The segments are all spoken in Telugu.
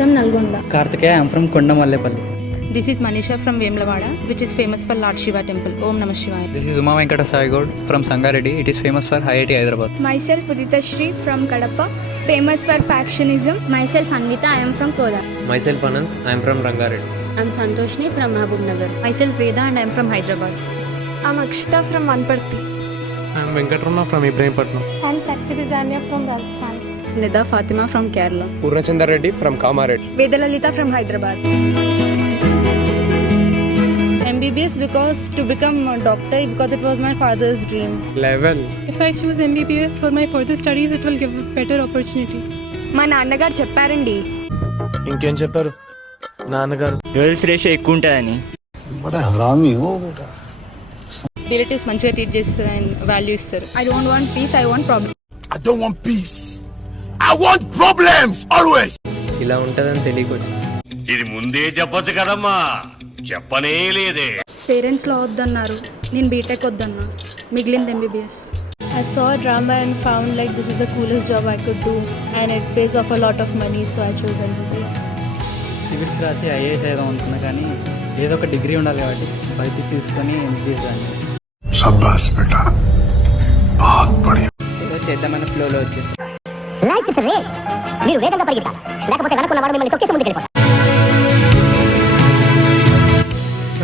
from Nalgonda. Karthikeya, I am from Kondamallepalli. This is Manisha from Vemlavada, which is famous for Lord Shiva temple. Om Namah Shivaya. This is Uma Venkata Saigod from Sangareddy. It is famous for IIT Hyderabad. Myself Udita Shri from Kadapa, famous for factionism. Myself Anvita, I am from Koda. Myself Anand, I am from Rangareddy. I am Santoshni from Mahabubnagar. Myself Veda and I am from Hyderabad. I am Akshita from Vanparthi. I am Venkatrama from Ibrahimpatnam. I am Saksi Bizania from Rajasthan. Nida Fatima from Kerala. Purnachandra Reddy from Kamareddy. Vedalalita from Hyderabad. MBBS because to become a doctor because it was my father's dream. Level. If I choose MBBS for my further studies, it will give a better opportunity. మా నాన్నగారు చెప్పారండి. ఇంకేం చెప్పారు నాన్నగారు? గర్ల్స్ రేషియో ఎక్కువ ఉంటుందని. రిలేటివ్స్ మంచిగా ట్రీట్ చేస్తారు అండ్ వాల్యూ ఇస్తారు. I don't want peace, I want problems. I don't want peace. I want problems always. ఇలా ఉంటదని తెలియకొచ్చు. ఇది ముందే చెప్పొచ్చు కదమ్మా, చెప్పనే లేదే. పేరెంట్స్ లో వద్దన్నారు, నేను బీటెక్ వద్దన్నా, మిగిలింది MBBS. I saw a drama and found like this is the coolest job I could do and it pays off a lot of money, so I chose MBBS. Civils రాసి ఐఏఎస్ అయ్యాం అనుకున్నా కానీ ఏదో ఒక డిగ్రీ ఉండాలి కాబట్టి బైపీసీ తీసుకొని MBBS జాయిన్ ఏదో చేద్దామన్న ఫ్లోలో వచ్చేసి లైఫ్ ఇస్ రేస్. మీరు వేగంగా పరిగెత్తాలి, లేకపోతే వెనకున్న మిమ్మల్ని తొక్కేసి ముందుకెళ్ళిపోతారు.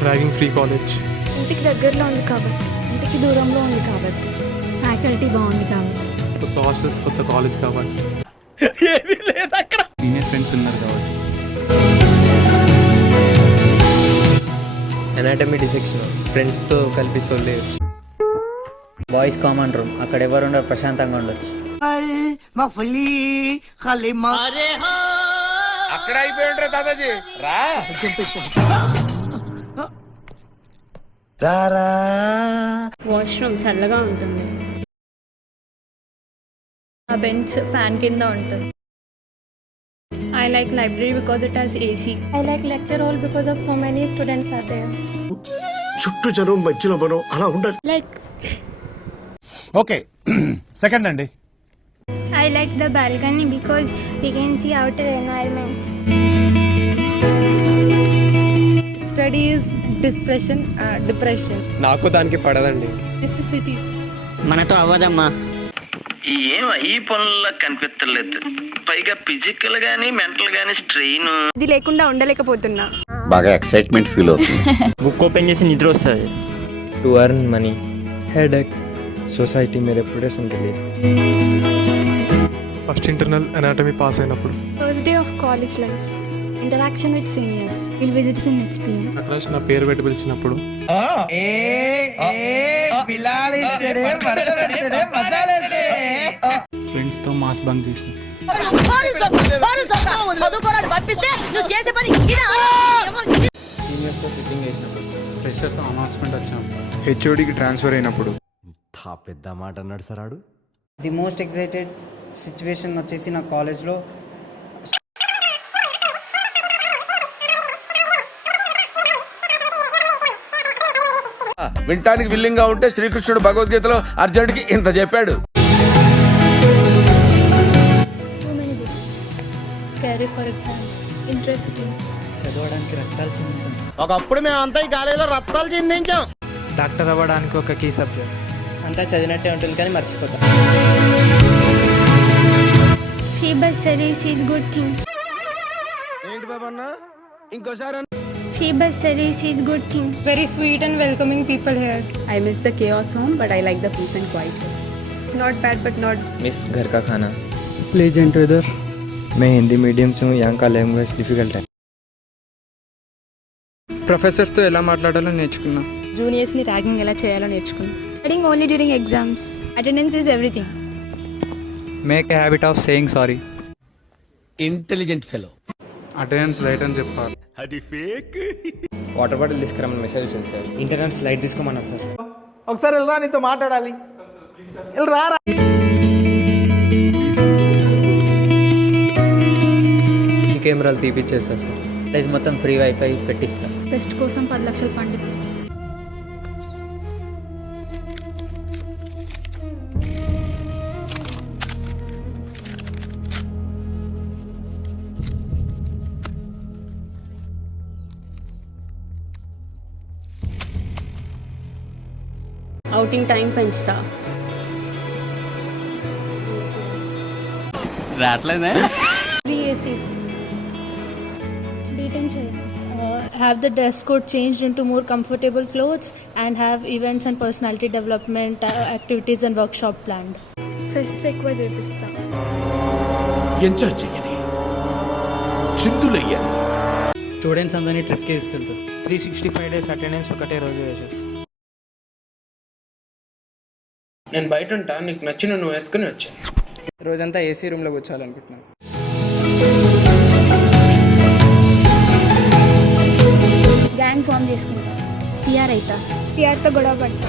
Ragging free college. ఇంటికి దగ్గరలో ఉంది కాబట్టి, ఇంటికి దూరంలో ఉంది కాబట్టి, ఫ్యాకల్టీ బాగుంది కాబట్టి, కొత్త హాస్టల్స్, కొత్త కాలేజ్ కాబట్టి, సీనియర్ ఫ్రెండ్స్ ఉన్నారు కాబట్టి. ఎనాటమీ డిసెక్షన్ ఫ్రెండ్స్తో కలిపి సొల్లేయచ్చు. బాయ్స్ కామన్ రూమ్, అక్కడ ఎవరు ఉండరు, ప్రశాంతంగా ఉండొచ్చు. అక్కడ అయిపోయి ఉంటారు దాదాజీ. రా వాష్రూమ్ చల్లగా ఉంటుంది. ఆ బెంచ్ ఫ్యాన్ కింద ఉంటుంది. I like library because it has AC. I like lecture hall because of so many students are there. చుట్టూ జనం మధ్యలో మనం అలా ఉండాలి. Like ఓకే సెకండ్ అండి. I like the balcony because we can see outer environment. Studies, depression. నాకు దానికి పడదండి. Necessity. మనతో అవ్వదమ్మా. ఈ పనుల్లో కనిపించలేదు, పైగా ఫిజికల్ గానీ మెంటల్ గానీ స్ట్రెయిన్. ఇది లేకుండా ఉండలేకపోతున్నా. బాగా ఎక్సైట్మెంట్ ఫీల్ అవుతుంది. బుక్ ఓపెన్ చేసి నిద్ర వస్తుంది. To earn money, headache, society में रेपुटेशन के लिए. ఫస్ట్ ఇంటర్నల్ ఎనాటమీ పాస్ అయినప్పుడు, First day of college life. Interaction with seniors. We'll visit in XP. అక్కడ నా పేరు పెట్టి పిలిచినప్పుడు, ఫ్రెండ్స్తో మాస్ బంక్ చేసిన, సీనియర్స్తో సిట్టింగ్ చేసినప్పుడు, ఫ్రెషర్స్ అనౌన్స్మెంట్ వచ్చినప్పుడు, హెచ్ఓడికి ట్రాన్స్ఫర్ అయినప్పుడు. పెద్ద మాట అన్నాడు సరాడు. ది మోస్ట్ ఎక్సైటెడ్ సిచ్యువేషన్ వచ్చేసి నా కాలేజ్లో వినటానికి విల్లింగ్ గా ఉంటే శ్రీకృష్ణుడు భగవద్గీతలో అర్జునుడికి ఇంత చెప్పాడు. Too many books. Scary for exams. Interesting. చదవడానికి రక్తాలు చిందించాను. ఒకప్పుడు మేమంతా ఈ కాలేజీలో రక్తాలు చిందించాం. డాక్టర్ అవ్వడానికి ఒక కీ సబ్జెక్ట్. అంతా చదివినట్టే ఉంటుంది కానీ మర్చిపోతాం. Free bus service is good thing. ఏంటి బాబన్న ఇంకోసారి? Free bus service is good thing. Very sweet and welcoming people here. I miss the chaos home, but I like the peace and quiet. Not bad but not. Miss घर का खाना. Pleasant weather. मैं हिंदी मीडियम से हूँ, यहाँ का लैंग्वेज डिफिकल्ट है. ప్రొఫెసర్స్తో ఎలా మాట్లాడాలో నేర్చుకున్నా. జూనియర్స్ని ర్యాగింగ్ ఎలా చేయాలో నేర్చుకున్నా. Studying only during exams. Attendance is everything. Make a habit of saying sorry. Intelligent fellow. Attendance light అని చెప్పాలి. అది ఫేక్. వాటర్ బాటిల్ తీసుకురమ్మని మెసేజ్ వచ్చింది సార్. ఇంటర్నెట్ స్లైడ్ తీసుకోమన్నారు సార్. ఒకసారి వెళ్ళరా, నీతో మాట్లాడాలి. వెళ్ళరా. కెమెరాలు తీపిచ్చేస్తా సార్. కాలేజ్ మొత్తం ఫ్రీ వైఫై పెట్టిస్తాం. ఫెస్ట్ కోసం 10 లక్షలు ఫండ్ ఇప్పిస్తాం. అవుటింగ్ టైం పెంచుతా. రావట్లేదే. 3 ACs. డీటెయిన్ చేయండి. Have the dress code changed into more comfortable clothes and have events and personality development activities and workshop planned. Pest ఎక్కువ చేపిస్తా. ఎంజాయ్ చెయ్యని చిందులయ్యని స్టూడెంట్స్ అందరినీ ట్రిప్కి తీసుకెళ్తారు. 365 days అటెండెన్స్ ఒకటే రోజు వేసేసి నేను బయట ఉంటా, నీకు నచ్చిన నువ్వు వేసుకుని వచ్చా. రోజంతా ఏసీ రూమ్లో కూర్చోవాలనుకుంటున్నాను. గ్యాంగ్ ఫామ్ చేసుకుంటా. సిఆర్ అవుతా. సిఆర్తో గొడవ పడతా.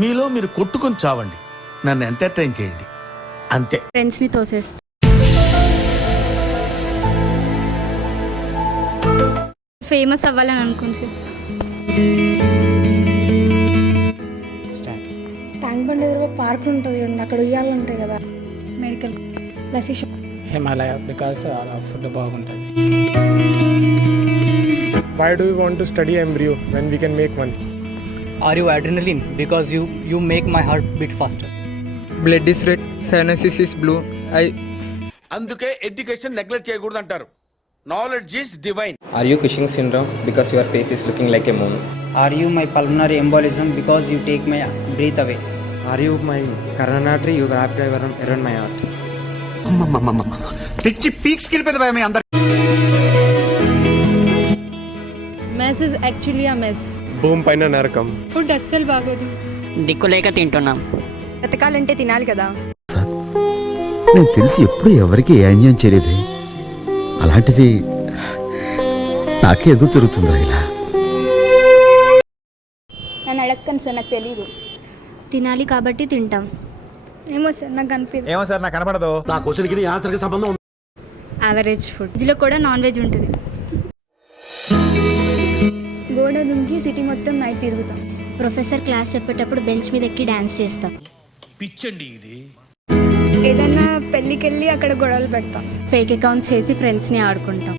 మీలో మీరు కొట్టుకొని చావండి, నన్ను ఎంటర్టైన్ చేయండి అంతే. ఫ్రెండ్స్ని తోసేస్తా. ఫేమస్ అవ్వాలని అనుకుంది. ట్యాంక్ బండ్ ఎదురుగా పార్క్ ఉంటుంది చూడండి, అక్కడ ఉయ్యాలు ఉంటాయి కదా. మెడికల్ లసీ హిమాలయ బికాస్ ఫుడ్ బాగుంటుంది. Why do you want to study embryo when we can make one? Are you adrenaline? Because you make my heart beat faster. Blood is red, sinuses is blue. అందుకే ఎడ్యుకేషన్ నెగ్లెక్ట్ చేయకూడదు అంటారు. Knowledge is divine. Are you Cushing syndrome because your face is looking like a moon? Are you my pulmonary embolism because you take my breath away? Are you my coronary? You wrapped around my heart. తెచ్చి పీక్స్ కిలిపేది మీ అందరు. Mess is actually a mess. Boom paina narakam. Food అస్సలు బాగోదు. దిక్కులేక తింటున్నాం. బ్రతకాలంటే తినాలి కదా. నేను తెలిసి ఎప్పుడు ఎవరికి ఏ అన్యాయం చేయలేదే, అలాంటిది నాకేదో జరుగుతుందా ఇలా? నన్ను అడగకండి సార్, నాకు తెలీదు. తినాలి కాబట్టి తింటాం. ఏమో సార్, నాకు కనిపించదు. ఏమో సార్, నాకు కనపడదు. నా క్వశ్చన్కి ఆన్సర్కి సంబంధం ఉంది. Average food. ఇందులో కూడా నాన్ వెజ్ ఉంటుంది. గోడ దుంకి సిటీ మొత్తం నైట్ తిరుగుతాం. ప్రొఫెసర్ క్లాస్ చెప్పేటప్పుడు బెంచ్ మీద ఎక్కి డాన్స్ చేస్తాం. పిచ్చండి ఇది. ఏదన్నా పెళ్ళికి వెళ్ళి అక్కడ గొడవలు పెడతాం. ఫేక్ అకౌంట్స్ చేసి ఫ్రెండ్స్ని ఆడుకుంటాం.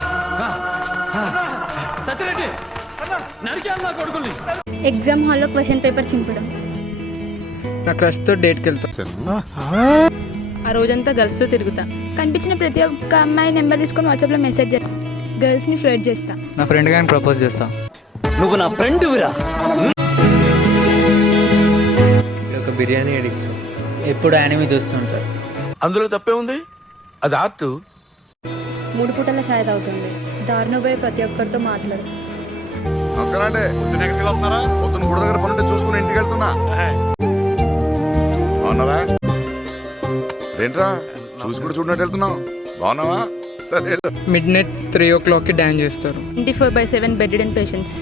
ఎగ్జామ్ హాల్లో క్వశ్చన్ పేపర్ చింపడం. నా క్రష్తో డేట్కి వెళ్తాం. ఆ రోజంతా గర్ల్స్తో తిరుగుతా. కనిపించిన ప్రతి ఒక్క అమ్మాయి నెంబర్ తీసుకొని వాట్సాప్లో మెసేజ్ చేస్తాం. గర్ల్స్ని ఫ్లర్ట్ చేస్తా. నా ఫ్రెండ్ గారిని ప్రపోజ్ చేస్తా. నువ్వు నా ఫ్రెండ్విరా. ఒక బిర్యానీ అడిక్ట్స్. ఎప్పుడు యానిమే చూస్తుంటారు. అందులో తప్పే ఉంది, అది ఆర్ట్. 3 పూటల ఛాయ్ తాగుతుంది. దారిన పోయి ప్రతి ఒక్కరితో మాట్లాడుతుంది. చూసుకుని ఇంటికి వెళ్తున్నా. బాగున్నావా? ఏంట్రా చూసి కూడా చూడనట్టు వెళ్తున్నావు? బాగున్నావా? సరే. Midnight 3 o'clockకి డాన్స్ చేస్తారు. 24/7 bedridden patients.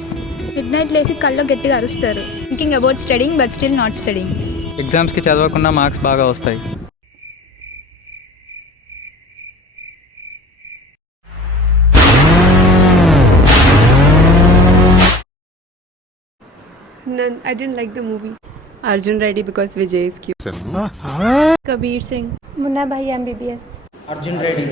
మిడ్నైట్ లేసి కళ్ళు గట్టిగా అరుస్తారు. Thinking about studying but still not studying. ఎగ్జామ్స్కి చదవకుండా మార్క్స్ బాగా వస్తాయి. I didn't like the movie. Arjun Reddy because Vijay is cute. Kabir Singh. Munna Bhai MBBS. Arjun Reddy